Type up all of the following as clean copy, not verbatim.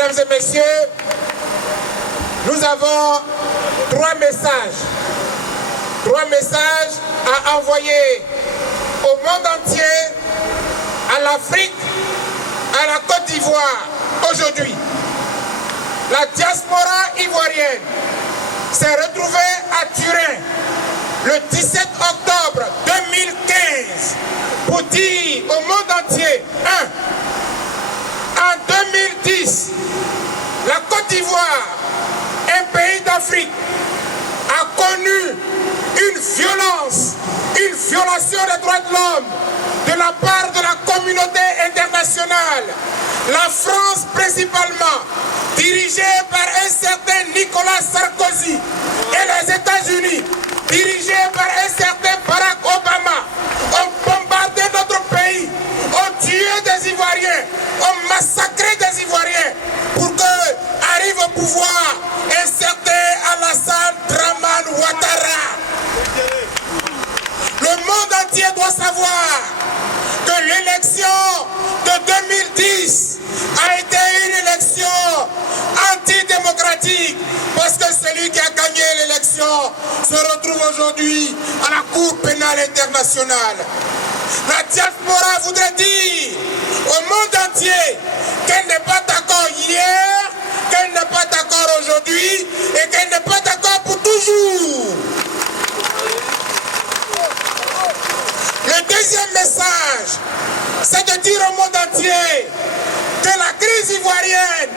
Mesdames et messieurs, nous avons trois messages à envoyer au monde entier, à l'Afrique, à la Côte d'Ivoire aujourd'hui. La diaspora ivoirienne s'est retrouvée à Turin le 17 octobre 2015 pour dire au monde entier, en 2010, la Côte d'Ivoire, un pays d'Afrique, a connu une violation des droits de l'homme de la part de la communauté internationale. La France principalement, dirigée par un certain Nicolas Sarkozy, et les États-Unis, dirigés par un certain Barack Obama, ont bombardé notre pays, ont tué des Ivoiriens, ont massacré des Ivoiriens pour que arrive au pouvoir un certain Alassane Dramane Ouattara. Le monde entier doit savoir que l'élection de 2010 a été une élection antidémocratique parce que celui qui a gagné l'élection se retrouve aujourd'hui à la Cour pénale internationale. La diaspora voudrait dire au monde entier qu'elle n'est pas d'accord hier, qu'elle n'est pas d'accord aujourd'hui et qu'elle n'est pas d'accord pour toujours. Le deuxième message, c'est de dire au monde entier que la crise ivoirienne,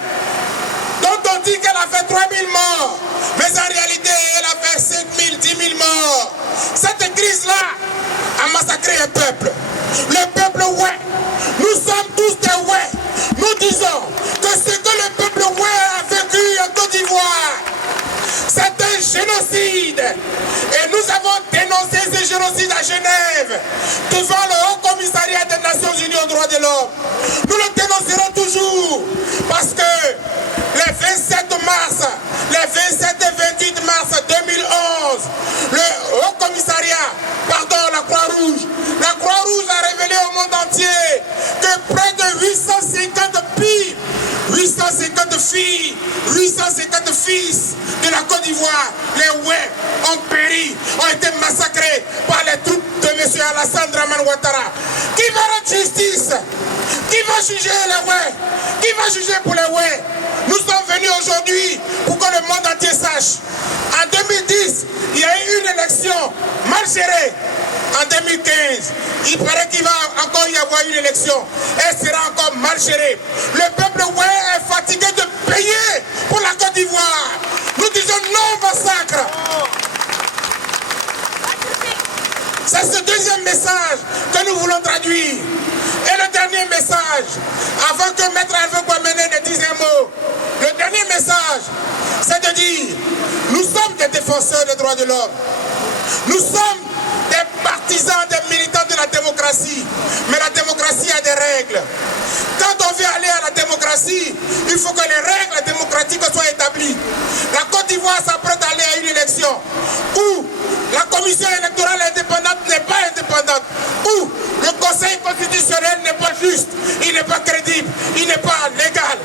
dont on dit qu'elle a fait 3000 morts, mais en réalité elle a fait 5000, 10 000 morts. Cette crise-là a massacré un peuple. Le peuple ouais. Nous sommes tous des ouais. Nous disons que ce que le peuple ouais a vécu en Côte d'Ivoire, c'est un génocide. Et nous avons dénoncé ce génocide à Genève, devant le Haut Commissariat des Nations Unies aux droits de l'homme. Nous le dénoncerons toujours, parce que les 27 mars, les 27 et 28 mars 2011, le Haut Commissariat, la Croix-Rouge a révélé au monde entier que près de 850 filles, 850 filles, 850 fils de la Côte d'Ivoire, les ouais, ont péri, ont été massacrés par les troupes de M. Alassane Dramane Ouattara. Qui va rendre justice? Qui va juger les ouais? Qui va juger pour les ouais? Nous sommes venus aujourd'hui pour que le monde entier sache. En 2010, il y a eu une élection mal gérée. En 2015, il paraît qu'il va encore y avoir une élection. Elle sera encore mal gérée. Le peuple ouais est fatigué de payer pour la Côte d'Ivoire. Nous disons non au massacre. C'est ce deuxième message que nous voulons traduire. Et le dernier message, avant que Maître Alpha Kwamene ne dise un mot, le dernier message, c'est de dire, nous sommes des défenseurs des droits de l'homme. Nous sommes des partisans, des militants de la démocratie. Mais la démocratie a des règles. Quand on veut aller à la démocratie, il faut que les règles démocratiques soient établies. La Côte d'Ivoire s'apprête à aller à une élection où la commission électorale indépendante n'est pas indépendante, où le Conseil constitutionnel n'est pas juste, il n'est pas crédible, il n'est pas légal.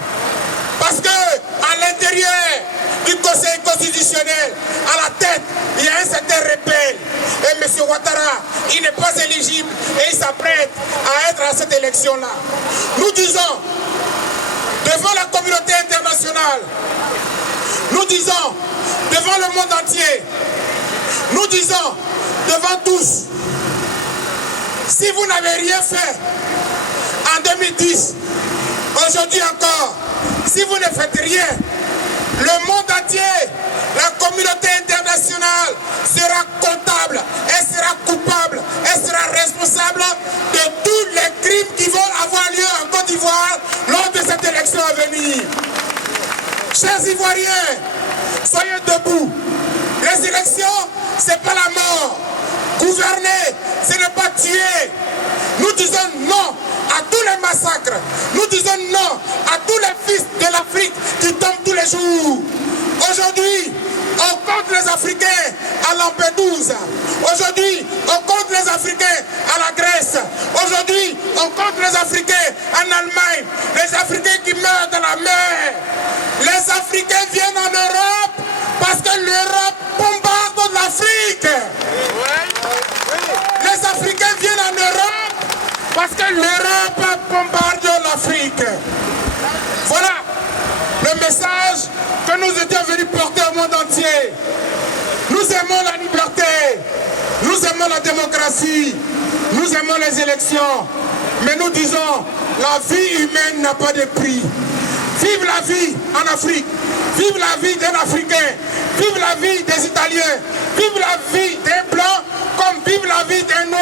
Parce que à l'intérieur du Conseil constitutionnel, à la tête, il y a un certain rebelle. Et M. Ouattara, il n'est pas éligible et il s'apprête à être à cette élection-là. Nous disons, devant la communauté internationale, nous disons, devant le monde entier, nous disons, devant tous, si vous n'avez rien fait en 2010, aujourd'hui encore, si vous ne faites rien, le monde entier, la communauté internationale sera comptable, elle sera coupable, elle sera responsable de tous les crimes qui vont avoir lieu en Côte d'Ivoire lors de cette élection à venir. Chers Ivoiriens, soyez debout. Les élections, ce n'est pas la mort. Gouverner, ce n'est pas tuer. Nous disons non à tous les massacres. Nous disons non à tous les fils de l'Afrique qui tombent tous les jours. Aujourd'hui, on compte les Africains à Lampedusa. Aujourd'hui, on compte les Africains à la Grèce. Aujourd'hui, on compte les Africains en Allemagne. Les Africains qui meurent dans la mer. Les Africains viennent en Europe parce que l'Europe bombarde l'Afrique. Les Africains viennent en Europe parce que l'Europe bombarde l'Afrique. Voilà le message que nous étions venus porter au monde entier. Nous aimons la liberté, nous aimons la démocratie, nous aimons les élections, mais nous disons, la vie humaine n'a pas de prix. Vive la vie en Afrique, vive la vie d'un Africain, vive la vie des Italiens, vive la vie des Blancs, comme vive la vie des Noirs.